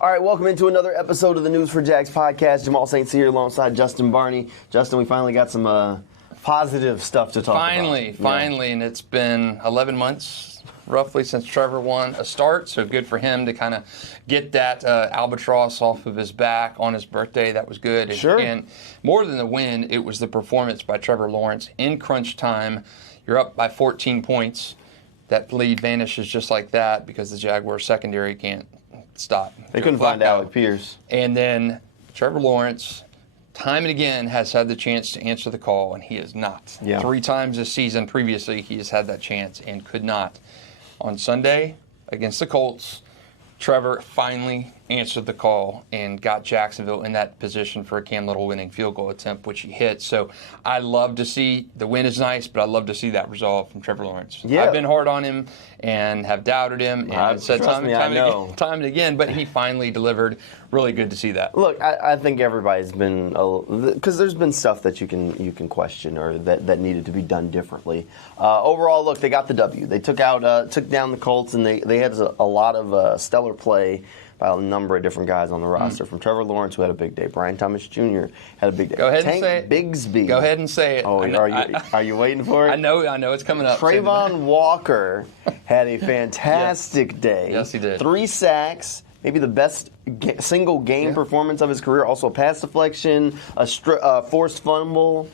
All right, welcome into another episode of the News4JAGs podcast. Jamal St here alongside Justin Barney. Justin, we finally got some positive stuff to talk about. Finally, and it's been 11 months roughly since Trevor won a start, so good for him to kind of get that albatross off of his back on his birthday. That was good. Sure. And more than the win, it was the performance by Trevor Lawrence in crunch time. You're up by 14 points. That lead vanishes just like that because the Jaguars secondary can't stop. They couldn't find Alec Pierce. And then Trevor Lawrence, time and again, has had the chance to answer the call, and he has not. Yeah. 3 times this season previously, he has had that chance and could not. On Sunday, against the Colts, Trevor finally answered the call and got Jacksonville in that position for a Cam Little winning field goal attempt, which he hit. So I love to see, the win is nice, but I love to see that resolve from Trevor Lawrence. Yeah. I've been hard on him and have doubted him and said time and again, but he finally delivered. Really good to see that. Look, I think everybody's been, because there's been stuff that you can question or that needed to be done differently. Overall, look, they got the W. They took down the Colts, and they had a lot of stellar play by a number of different guys on the roster. From Trevor Lawrence, who had a big day. Brian Thomas Jr. had a big day. Go ahead Tank and say it. Bigsby. Go ahead and say it. Oh, are you waiting for it? I know it's coming up. Trayvon Walker had a fantastic day. Yes, he did. 3 sacks. Maybe the best single game performance of his career. Also a pass deflection, a forced fumble.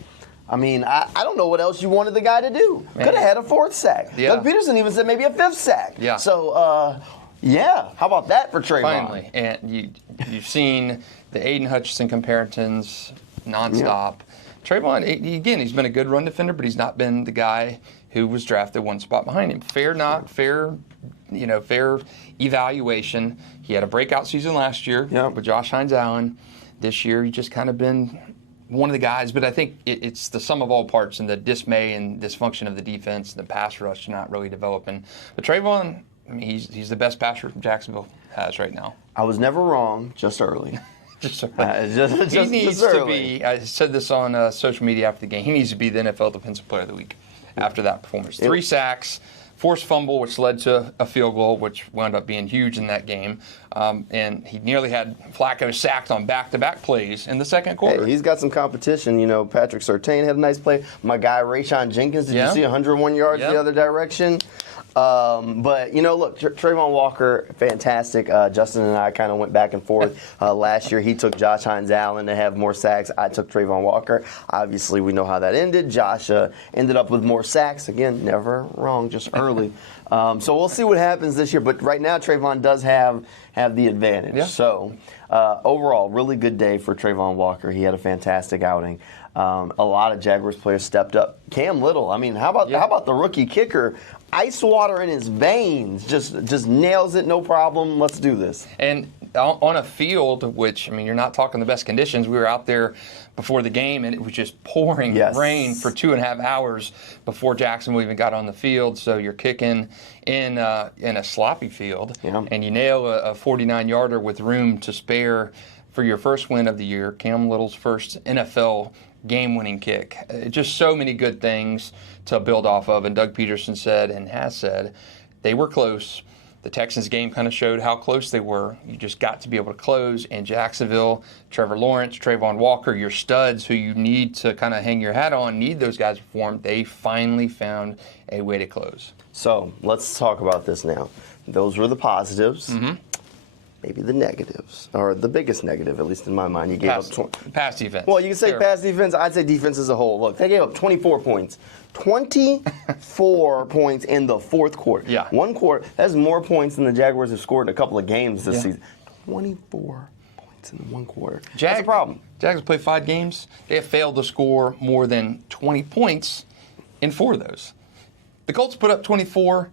I mean, I don't know what else you wanted the guy to do. Could have had a 4th sack. Yeah. Doug Peterson even said maybe a 5th sack. Yeah. So, yeah, how about that for Trayvon? Finally, and you've seen the Aiden Hutchinson comparisons nonstop. Yeah. Trayvon, again, he's been a good run defender, but he's not been the guy who was drafted 1 spot behind him. Fair evaluation. He had a breakout season last year with Josh Hines-Allen. This year, he's just kind of been one of the guys, but I think it's the sum of all parts and the dismay and dysfunction of the defense, the pass rush not really developing. But Trayvon, I mean, he's the best passer Jacksonville has right now. I was never wrong, just early. Just he needs to be, I said this on social media after the game, he needs to be the NFL Defensive Player of the Week after that performance. 3 sacks, forced fumble, which led to a field goal, which wound up being huge in that game. And he nearly had Flacco sacked on back-to-back plays in the second quarter. Hey, he's got some competition. You know, Patrick Surtain had a nice play. My guy, Rayshon Jenkins, did you see 101 yards the other direction? But, look, Trayvon Walker, fantastic. Justin and I kind of went back and forth. Last year, he took Josh Hines-Allen to have more sacks. I took Trayvon Walker. Obviously, we know how that ended. Josh ended up with more sacks. Again, never wrong, just early. So we'll see what happens this year. But right now, Trayvon does have the advantage. Yeah. So overall, really good day for Trayvon Walker. He had a fantastic outing. A lot of Jaguars players stepped up. Cam Little, I mean, how about the rookie kicker? Ice water in his veins, just nails it, no problem. Let's do this. And on a field, which, I mean, you're not talking the best conditions. We were out there before the game, and it was just pouring rain for 2.5 hours before Jacksonville even got on the field. So you're kicking in a sloppy field, and you nail a 49-yarder with room to spare for your first win of the year, Cam Little's first NFL game-winning kick. Just so many good things to build off of. And Doug Peterson said and has said they were close. The Texans game kind of showed how close they were. You just got to be able to close. And Jacksonville, Trevor Lawrence, Trayvon Walker, your studs who you need to kind of hang your hat on, need those guys to perform. They finally found a way to close. So let's talk about this now. Those were the positives. Mm-hmm. Maybe the negatives, or the biggest negative, at least in my mind. You gave up pass defense. Well, you can say pass defense. I'd say defense as a whole. Look, they gave up 24 points. 24 points in the 4th quarter. Yeah. 1 quarter. That's more points than the Jaguars have scored in a couple of games this season. 24 points in 1 quarter. That's a problem. Jaguars played 5 games. They have failed to score more than 20 points in 4 of those. The Colts put up 24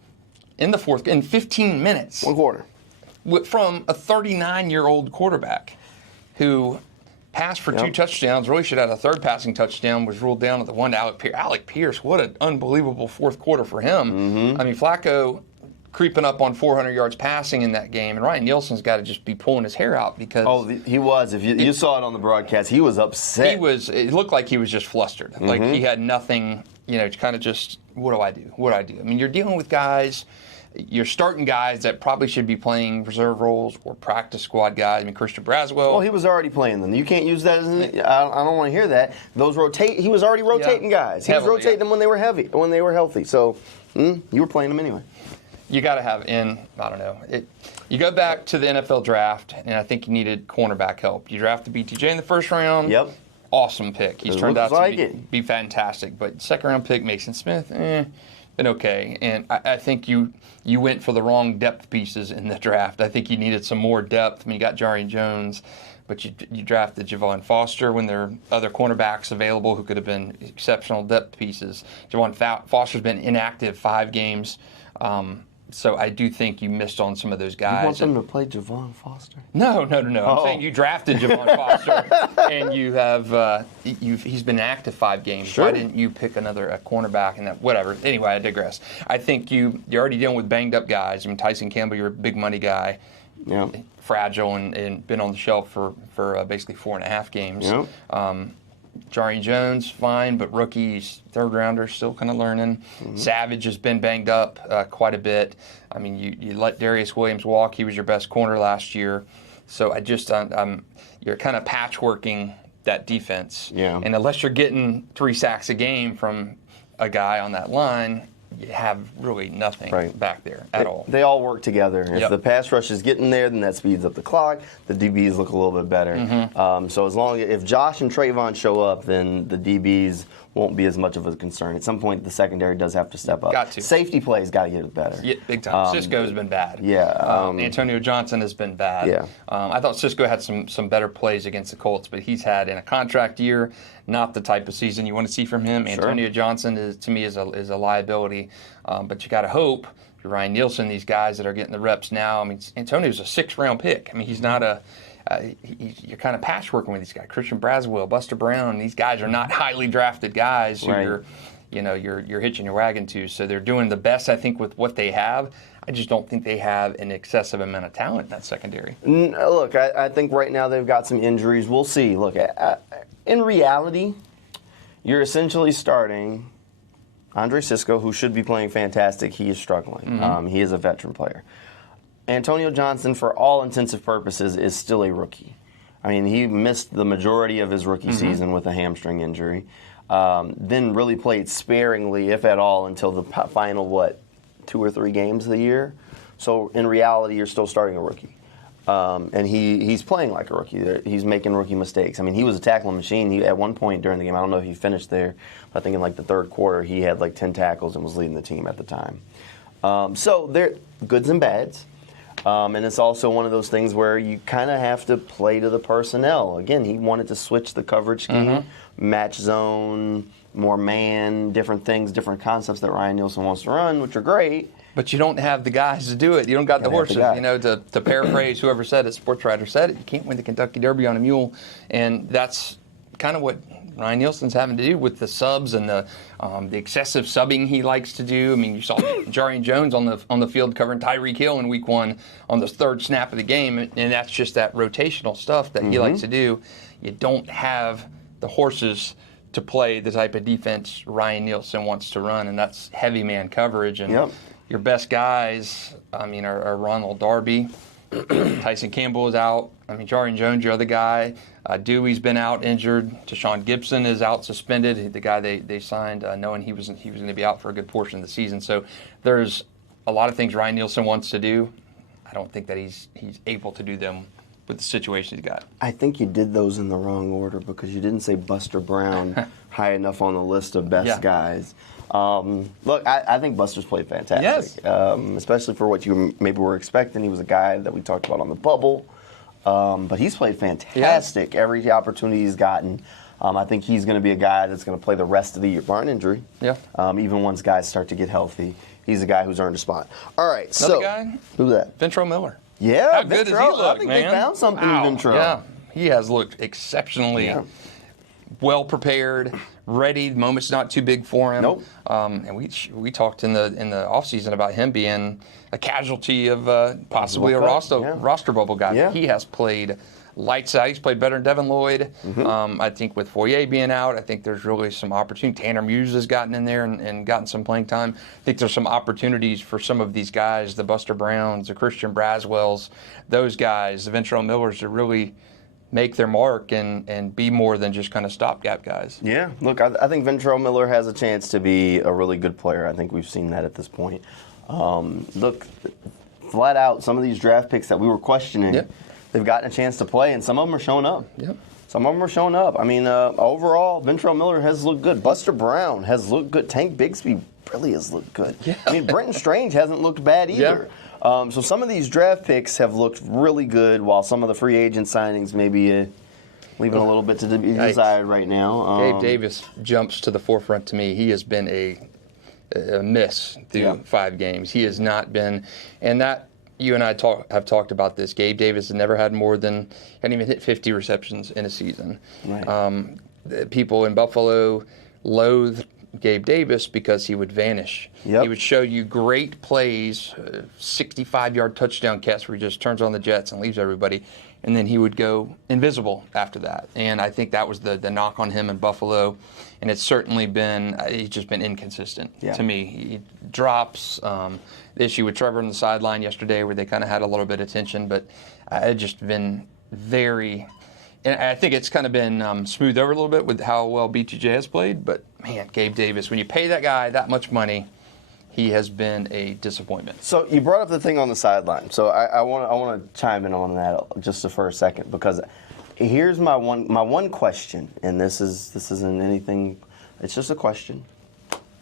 in the 4th in 15 minutes. 1 quarter. From a 39-year-old quarterback who passed for 2 touchdowns, really should have had a 3rd passing touchdown, was ruled down at the one to Alec Pierce. Alec Pierce, what an unbelievable 4th quarter for him. Mm-hmm. I mean, Flacco creeping up on 400 yards passing in that game, and Ryan Nielsen's got to just be pulling his hair out because... Oh, he was. If you saw it on the broadcast, he was upset. It looked like he was just flustered. Like he had nothing, kind of just, what do I do? I mean, you're dealing with guys you're starting guys that probably should be playing reserve roles or practice squad guys. I mean, Christian Braswell. Well, he was already playing them. You can't use that as I don't want to hear that. Those rotate. He was already rotating guys. He was rotating them when they were healthy. So you were playing them anyway. You got to have I don't know. You go back to the NFL draft, and I think you needed cornerback help. You drafted BTJ in the first round. Yep. Awesome pick. He's turned out to be fantastic. But second round pick, Mason Smith, been okay. And I think you went for the wrong depth pieces in the draft. I think you needed some more depth. I mean, you got Jari Jones, but you drafted Javon Foster when there are other cornerbacks available who could have been exceptional depth pieces. Javon Foster's been inactive 5 games. So I do think you missed on some of those guys. You want them to play Javon Foster? No. I'm saying you drafted Javon Foster, and you have he's been active 5 games. Sure. Why didn't you pick a cornerback and that? Whatever. Anyway, I digress. I think you're already dealing with banged up guys. I mean, Tyson Campbell, you're a big money guy. Yeah. Fragile and been on the shelf for basically 4.5 games. Yeah. Jari Jones, fine, but rookies, third rounder, still kind of learning. Mm-hmm. Savage has been banged up quite a bit. I mean, you let Darius Williams walk. He was your best corner last year. So you're kind of patchworking that defense. Yeah. And unless you're getting 3 sacks a game from a guy on that line, you have really nothing back there at all. They all work together. If the pass rush is getting there, then that speeds up the clock. The DBs look a little bit better. Mm-hmm. So if Josh and Trayvon show up, then the DBs won't be as much of a concern. At some point, the secondary does have to step up. Got to. Safety plays got to get it better. Yeah, big time. Cisco's been bad. Yeah. Antonio Johnson has been bad. Yeah. I thought Cisco had some better plays against the Colts, but he's had in a contract year not the type of season you want to see from him. Sure. Antonio Johnson to me is a liability, but you got to hope. Ryan Nielsen, these guys that are getting the reps now. I mean, Antonio's a 6th-round pick. I mean, he's not a. You're kind of patchworking with these guys. Christian Braswell, Buster Brown. These guys are not highly drafted guys who you're hitching your wagon to. So they're doing the best, I think, with what they have. I just don't think they have an excessive amount of talent in that secondary. Look, I think right now they've got some injuries. We'll see. Look, in reality, you're essentially starting Andre Cisco, who should be playing fantastic. He is struggling. Mm-hmm. He is a veteran player. Antonio Johnson, for all intents and purposes, is still a rookie. I mean, he missed the majority of his rookie season with a hamstring injury. Then really played sparingly, if at all, until the final, 2 or 3 games of the year. So in reality, you're still starting a rookie. And he's playing like a rookie. He's making rookie mistakes. I mean, he was a tackling machine. At one point during the game, I don't know if he finished there, but I think in the 3rd quarter, he had 10 tackles and was leading the team at the time. So they're goods and bads. And it's also one of those things where you kind of have to play to the personnel. Again, he wanted to switch the coverage scheme, match zone, more man, different things, different concepts that Ryan Nielsen wants to run, which are great. But you don't have the guys to do it. You don't got the horses. To paraphrase whoever said it, sports writer said it, you can't win the Kentucky Derby on a mule. And that's kind of what Ryan Nielsen's having to do with the subs and the excessive subbing he likes to do. I mean, you saw Jari Jones on the field covering Tyreek Hill in Week 1 on the 3rd snap of the game, and that's just that rotational stuff that he likes to do. You don't have the horses to play the type of defense Ryan Nielsen wants to run, and that's heavy man coverage. And your best guys, are Ronald Darby. Tyson Campbell is out. Jari Jones, your other guy. Dewey's been out injured. Tashawn Gibson is out suspended. The guy they signed knowing he was going to be out for a good portion of the season. So there's a lot of things Ryan Nielsen wants to do. I don't think that he's able to do them with the situation he's got. I think you did those in the wrong order because you didn't say Buster Brown high enough on the list of best guys. Look, I think Buster's played fantastic, especially for what you maybe were expecting. He was a guy that we talked about on the bubble, but he's played fantastic every opportunity he's gotten. I think he's going to be a guy that's going to play the rest of the year, barring injury. Even once guys start to get healthy, he's a guy who's earned a spot. All right, another guy? Who's that? Ventrell Miller. Yeah, how good does he look, I think they found something in Ventrell. Yeah, he has looked exceptionally well prepared, ready. The moment's not too big for him. Nope. And we talked in the offseason about him being a casualty of possibly a roster bubble guy. Yeah. He has played lights out. He's played better than Devin Lloyd. I think with Foye being out, I think there's really some opportunity. Tanner Muse has gotten in there and gotten some playing time. I think there's some opportunities for some of these guys, the Buster Browns, the Christian Braswells, those guys, the Ventrell Millers, to really make their mark and be more than just kind of stopgap guys. Yeah, look, I think Ventrell Miller has a chance to be a really good player. I think we've seen that at this point. Look, flat out, some of these draft picks that we were questioning, they've gotten a chance to play, and some of them are showing up. Some of them are showing up. I mean, overall, Ventrell Miller has looked good. Buster Brown has looked good. Tank Bigsby really has looked good. I mean, Brenton Strange hasn't looked bad either. So some of these draft picks have looked really good, while some of the free agent signings maybe leaving a little bit to be desired right now. Gabe Davis jumps to the forefront to me. He has been a miss through 5 games. He has not been, and that you and I have talked about this. Gabe Davis has never had more than, hadn't even hit 50 receptions in a season. People in Buffalo loathed Gabe Davis because he would vanish. He would show you great plays, 65-yard touchdown catch where he just turns on the jets and leaves everybody, and then he would go invisible after that. And I think that was the knock on him in Buffalo, and it's certainly been, he's just been inconsistent to me. He drops. The issue with Trevor on the sideline yesterday where they kind of had a little bit of tension, but it's just been very... And I think it's kind of been smoothed over a little bit with how well BTJ has played. But, man, Gabe Davis, when you pay that guy that much money, he has been a disappointment. So you brought up the thing on the sideline. So I want to chime in on that just for a second, because here's my one question, and this isn't anything. It's just a question.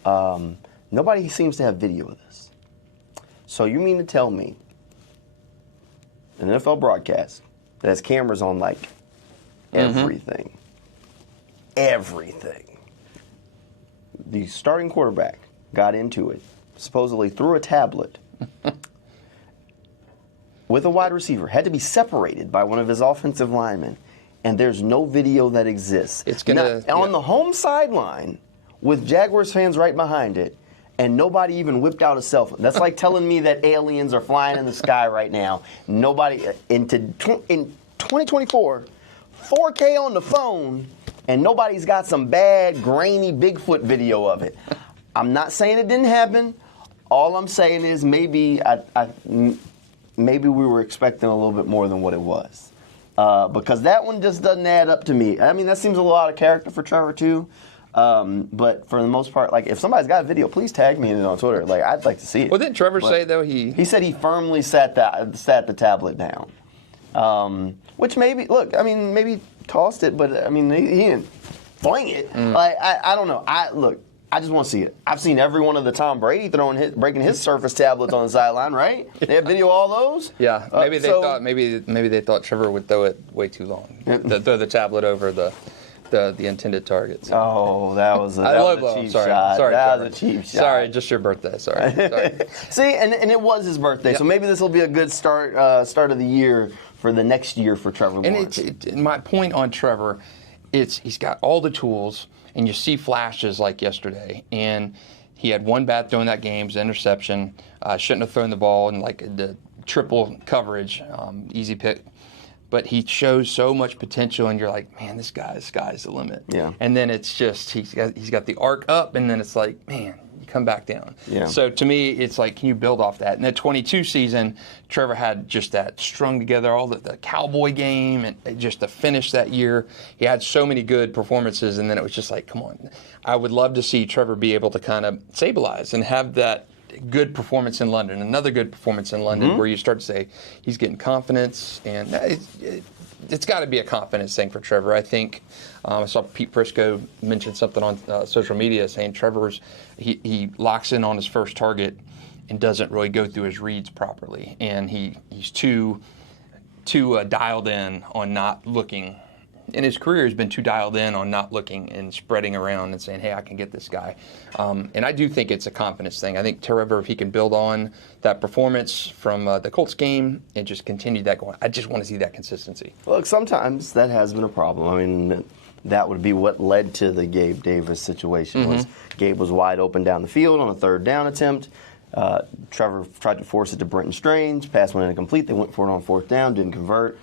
Nobody seems to have video of this. So you mean to tell me an NFL broadcast that has cameras on like everything. The starting quarterback got into it, supposedly through a tablet, with a wide receiver, had to be separated by one of his offensive linemen, and there's no video that exists. It's gonna on the home sideline with Jaguars fans right behind it, and nobody even whipped out a cell phone. That's like telling me that aliens are flying in the sky right now. Nobody in 2024. 4K on the phone, and nobody's got some bad, grainy Bigfoot video of it. I'm not saying it didn't happen. All I'm saying is maybe maybe we were expecting a little bit more than what it was. Because that one just doesn't add up to me. I mean, that seems a lot of character for Trevor, too. But for the most part, like, if somebody's got a video, please tag me in it on Twitter. Like, I'd like to see it. Well, didn't Trevor say, though, he said he firmly sat the tablet down. Which maybe, look, I mean, maybe tossed it, but I mean, he didn't fling it. Like, I don't know. I just want to see it. I've seen every one of the Tom Brady breaking his Surface tablets on the sideline, right? They have video of all those. Yeah, maybe they thought Trevor would throw it way too long. Throw the tablet over the intended targets. Oh, that was a cheap shot. Sorry, that was a cheap shot. Sorry, just your birthday. Sorry. See, and it was his birthday, so maybe this will be a good start of the year for the next year for Trevor Lawrence. And my point on Trevor, he's got all the tools, and you see flashes like yesterday, and he had one bad throw in that game, it was an interception. Shouldn't have thrown the ball in like the triple coverage, easy pick. But he shows so much potential, and you're like, man, this guy's the limit. Yeah. And then it's just he's got the arc up, and then it's like, man, you come back down. Yeah. So to me, it's like, can you build off that? In the 22 season, Trevor had just that strung together, all the Cowboy game, and just to finish that year, he had so many good performances, and then it was just like, come on. I would love to see Trevor be able to kind of stabilize and have that good performance in London, another good performance in London, where you start to say he's getting confidence, and it's got to be a confidence thing for Trevor. I think I saw Pete Prisco mention something on social media saying he locks in on his first target and doesn't really go through his reads properly, and he's too dialed in on not looking. In his career, he's been too dialed in on not looking and spreading around and saying, hey, I can get this guy. And I do think it's a confidence thing. I think Trevor, if he can build on that performance from the Colts game and just continue that going, I just want to see that consistency. Look, sometimes that has been a problem. I mean, that would be what led to the Gabe Davis situation. Was Gabe was wide open down the field on a third down attempt. Trevor tried to force it to Brenton Strange. Pass went incomplete. They went for it on fourth down, didn't convert.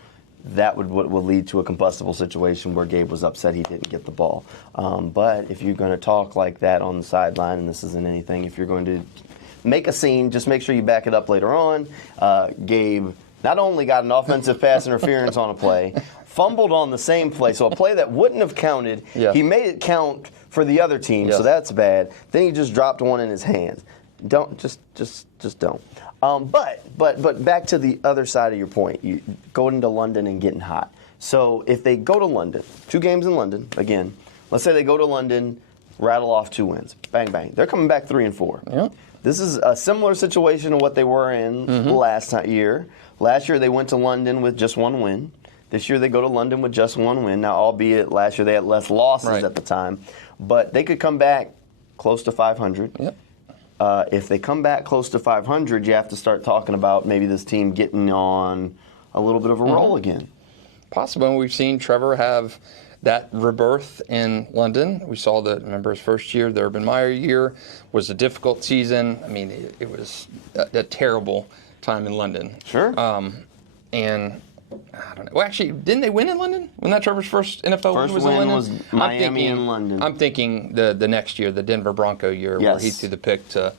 that would lead to a combustible situation where Gabe was upset he didn't get the ball. But if you're going to talk like that on the sideline, and this isn't anything, if you're going to make a scene, just make sure you back it up later on. Gabe not only got an offensive pass interference on a play, fumbled on the same play, so a play that wouldn't have counted, he made it count for the other team, so that's bad. Then he just dropped one in his hands. Don't just don't. But back to the other side of your point, you going to London and getting hot. So if they go to London, 2 games in London again. Let's say they go to London, rattle off 2 wins, bang bang. They're coming back 3-4. Yep. This is a similar situation to what they were in last year. Last year they went to London with just 1 win. This year they go to London with just 1 win. Now, albeit last year they had less losses at the time, but they could come back close to 500. Yep. If they come back close to 500, you have to start talking about maybe this team getting on a little bit of a roll again. Possible. We've seen Trevor have that rebirth in London. We saw remember his first year, the Urban Meyer year, was a difficult season. I mean, it was a terrible time in London. Sure. And I don't know. Well, actually, didn't they win in London? Wasn't that Trevor's first NFL win was in London? First win was Miami in London. I'm thinking the next year, the Denver Bronco year, where he threw the pick to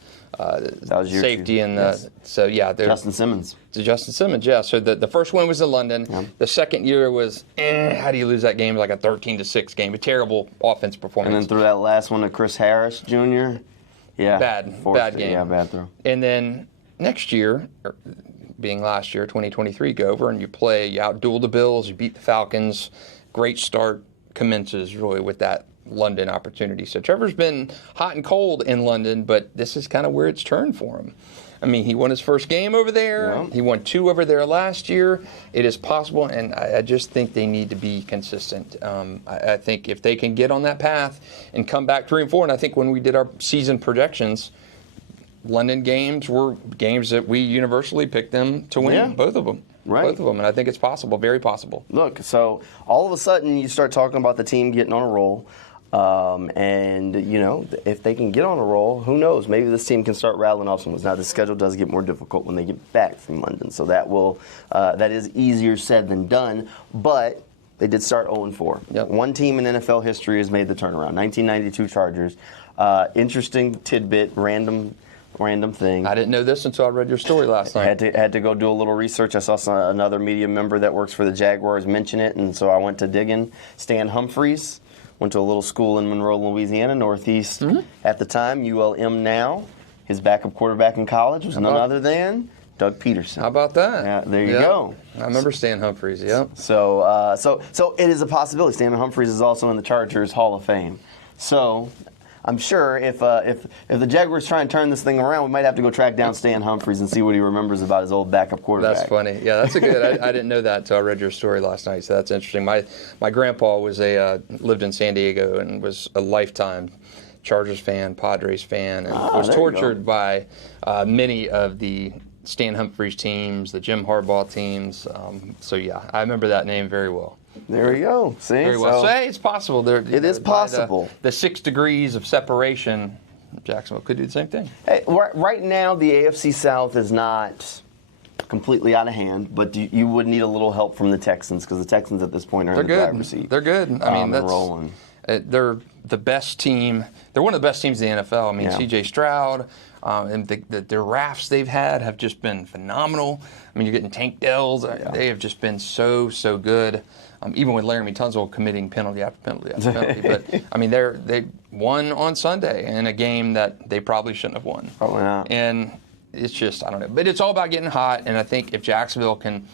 safety and Justin Simmons. To Justin Simmons, yeah. So the first one was in London. Yeah. The second year was, how do you lose that game? Like a 13-6 game, a terrible offense performance. And then through that last one to Chris Harris Jr. Yeah, bad game. Yeah, bad throw. And then next year, being last year, 2023, go over and you outduel the Bills, you beat the Falcons. Great start commences really with that London opportunity. So Trevor's been hot and cold in London, but this is kind of where it's turned for him. I mean, he won his first game over there. Yeah. He won 2 over there last year. It is possible, and I just think they need to be consistent. I think if they can get on that path and come back 3-4, and I think when we did our season projections, London games were games that we universally picked them to win, both of them. Right. Both of them, and I think it's possible, very possible. Look, so all of a sudden you start talking about the team getting on a roll. And, if they can get on a roll, who knows? Maybe this team can start rattling off some wins. Now, the schedule does get more difficult when they get back from London, so that is easier said than done. But they did start 0-4. Yep. One team in NFL history has made the turnaround, 1992 Chargers. Interesting tidbit, random thing. I didn't know this until I read your story last night. Had to go do a little research. I saw another media member that works for the Jaguars mention it, and so I went to digging. Stan Humphries went to a little school in Monroe, Louisiana, Northeast at the time, ULM now. His backup quarterback in college was none other than Doug Peterson. How about that? Yeah, there you go. I remember Stan Humphries, So it is a possibility. Stan Humphries is also in the Chargers Hall of Fame. So I'm sure if the Jaguars try and turn this thing around, we might have to go track down Stan Humphries and see what he remembers about his old backup quarterback. That's funny. Yeah, that's a good. I didn't know that until I read your story last night. So that's interesting. My grandpa was lived in San Diego and was a lifetime Chargers fan, Padres fan, and was tortured by many of the Stan Humphries teams, the Jim Harbaugh teams. So yeah, I remember that name very well. There you go. See? Very well. So, hey, it's possible. It is possible. The 6 degrees of separation, Jacksonville could do the same thing. Hey, right now, the AFC South is not completely out of hand, but you would need a little help from the Texans because the Texans at this point are in the driver's seat. They're good. I mean, they're rolling. They're the best team. They're one of the best teams in the NFL. I mean, C.J. Stroud. And the rafts they've had have just been phenomenal. I mean, you're getting Tank Dells. They have just been so good. Even with Laramie Tunsil committing penalty after penalty after penalty. But, I mean, they won on Sunday in a game that they probably shouldn't have won. Probably not. And it's just, I don't know. But it's all about getting hot. And I think if Jacksonville can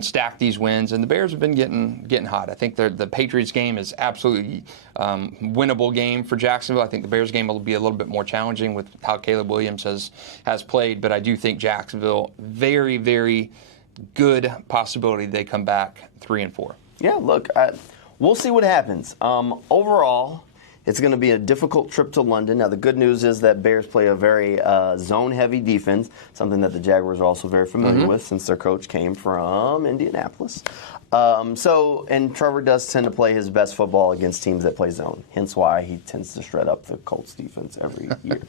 stack these wins, and the Bears have been getting hot. I think the Patriots game is absolutely winnable game for Jacksonville. I think the Bears game will be a little bit more challenging with how Caleb Williams has played, but I do think Jacksonville, very, very good possibility they come back 3-4. Yeah, look, we'll see what happens. Overall, It's going to be a difficult trip to London. Now, the good news is that Bears play a very zone-heavy defense, something that the Jaguars are also very familiar with since their coach came from Indianapolis. And Trevor does tend to play his best football against teams that play zone, hence why he tends to shred up the Colts defense every year.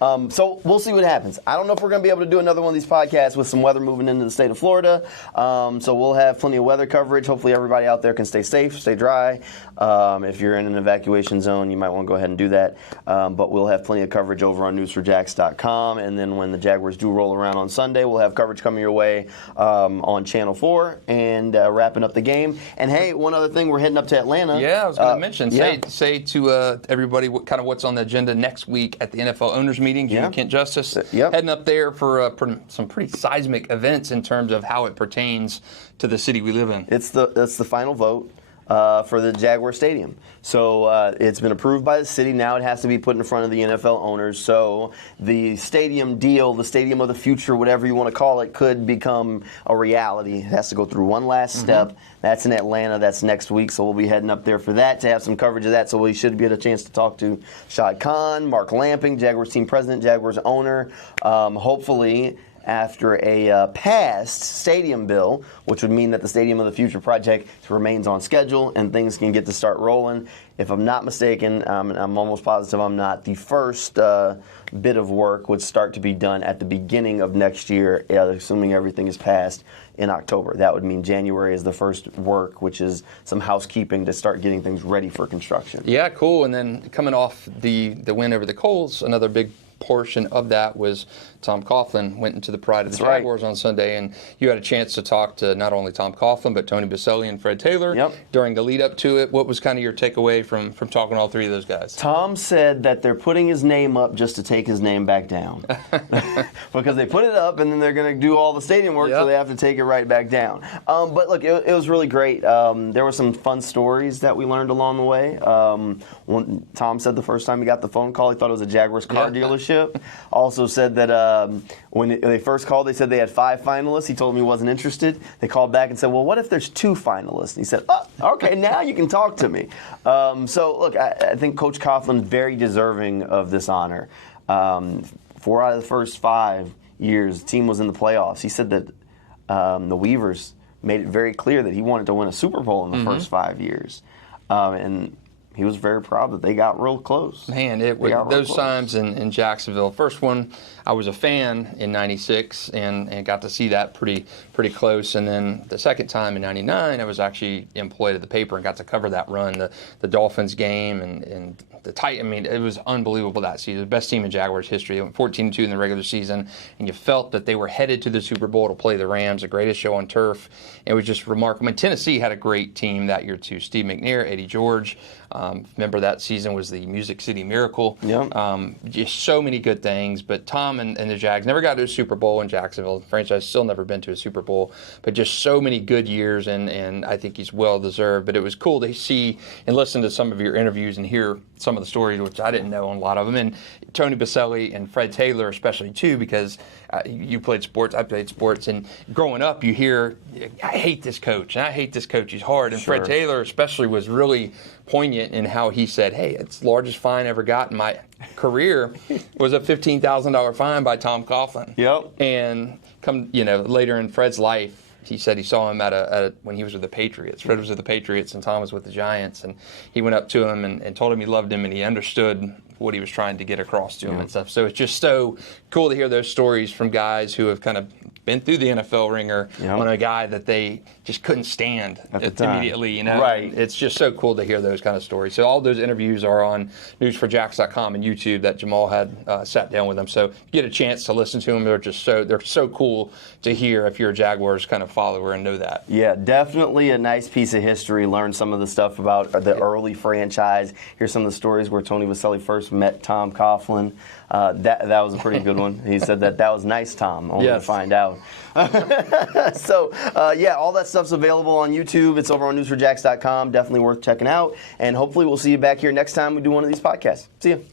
So we'll see what happens. I don't know if we're going to be able to do another one of these podcasts with some weather moving into the state of Florida. So we'll have plenty of weather coverage. Hopefully everybody out there can stay safe, stay dry. If you're in an evacuation zone, you might want to go ahead and do that. But we'll have plenty of coverage over on News4JAGs.com. And then when the Jaguars do roll around on Sunday, we'll have coverage coming your way on Channel 4 and wrapping up the game. And hey, one other thing, we're heading up to Atlanta. Yeah, I was going to mention. Say to everybody kind of what's on the agenda next week at the NFL owners meeting. Jimmy Kent Justice heading up there for some pretty seismic events in terms of how it pertains to the city we live in. That's the final vote for the Jaguar Stadium. So it's been approved by the city. Now it has to be put in front of the NFL owners. So the stadium deal, the stadium of the future, whatever you want to call it, could become a reality. It has to go through one last step. That's in Atlanta. That's next week. So we'll be heading up there for that to have some coverage of that. So we should get a chance to talk to Shad Khan, Mark Lamping, Jaguars team president, Jaguars owner. Hopefully, after a passed stadium bill, which would mean that the Stadium of the Future project remains on schedule and things can get to start rolling. If I'm not mistaken, I'm almost positive I'm not, the first bit of work would start to be done at the beginning of next year, assuming everything is passed in October. That would mean January is the first work, which is some housekeeping to start getting things ready for construction. Yeah, cool. And then coming off the win over the Colts, another big portion of that was Tom Coughlin went into the Pride of the Jaguars on Sunday, and you had a chance to talk to not only Tom Coughlin, but Tony Baselli and Fred Taylor during the lead up to it. What was kind of your takeaway from talking to all three of those guys? Tom said that they're putting his name up just to take his name back down. Because they put it up, and then they're going to do all the stadium work, so they have to take it right back down. But look, it was really great. There were some fun stories that we learned along the way. Tom said the first time he got the phone call, he thought it was a Jaguars car dealership. Also said that when they first called, they said they had 5 finalists. He told them he wasn't interested. They called back and said, well, what if there's 2 finalists? And he said, oh, okay, now you can talk to me. So, look, I think Coach Coughlin very deserving of this honor. 4 out of the first 5 years, the team was in the playoffs. He said that the Weavers made it very clear that he wanted to win a Super Bowl in the first 5 years. And he was very proud that they got real close. Man, those times in Jacksonville. First one, I was a fan in '96 and got to see that pretty close. And then the second time in '99, I was actually employed at the paper and got to cover that run, the Dolphins game and the Titans. I mean, it was unbelievable that season. The best team in Jaguars history. They went 14-2 in the regular season, and you felt that they were headed to the Super Bowl to play the Rams, the greatest show on turf. It was just remarkable. And Tennessee had a great team that year too. Steve McNair, Eddie George. Remember that season was the Music City Miracle. Just so many good things. But Tom and the Jags never got to a Super Bowl in Jacksonville. The franchise still never been to a Super Bowl. But just so many good years, and I think he's well deserved. But it was cool to see and listen to some of your interviews and hear some of the stories, which I didn't know on a lot of them. And Tony Baselli and Fred Taylor especially too, because you played sports, I played sports, and growing up you hear, I hate this coach, and I hate this coach, he's hard. And Fred Taylor especially was really poignant in how he said, hey, it's the largest fine I ever got in my career was a $15,000 fine by Tom Coughlin. And later in Fred's life, he said he saw him when he was with the Patriots. Fred was with the Patriots and Tom was with the Giants. And he went up to him and told him he loved him and he understood what he was trying to get across to him and stuff. So it's just so cool to hear those stories from guys who have kind of been through the NFL ringer on a guy that they just couldn't stand immediately. It's just so cool to hear those kind of stories. So all those interviews are on News4JAGs.com and YouTube that Jamal had sat down with them. So get a chance to listen to them. They're so cool to hear if you're a Jaguars kind of follower and know that. Yeah, definitely a nice piece of history. Learn some of the stuff about the early franchise. Here's some of the stories where Tony Baselli first met Tom Coughlin. That was a pretty good one. He said that was nice, Tom, only to find out. So, all that stuff's available on YouTube. It's over on News4JAGs.com. Definitely worth checking out. And hopefully we'll see you back here next time we do one of these podcasts. See you.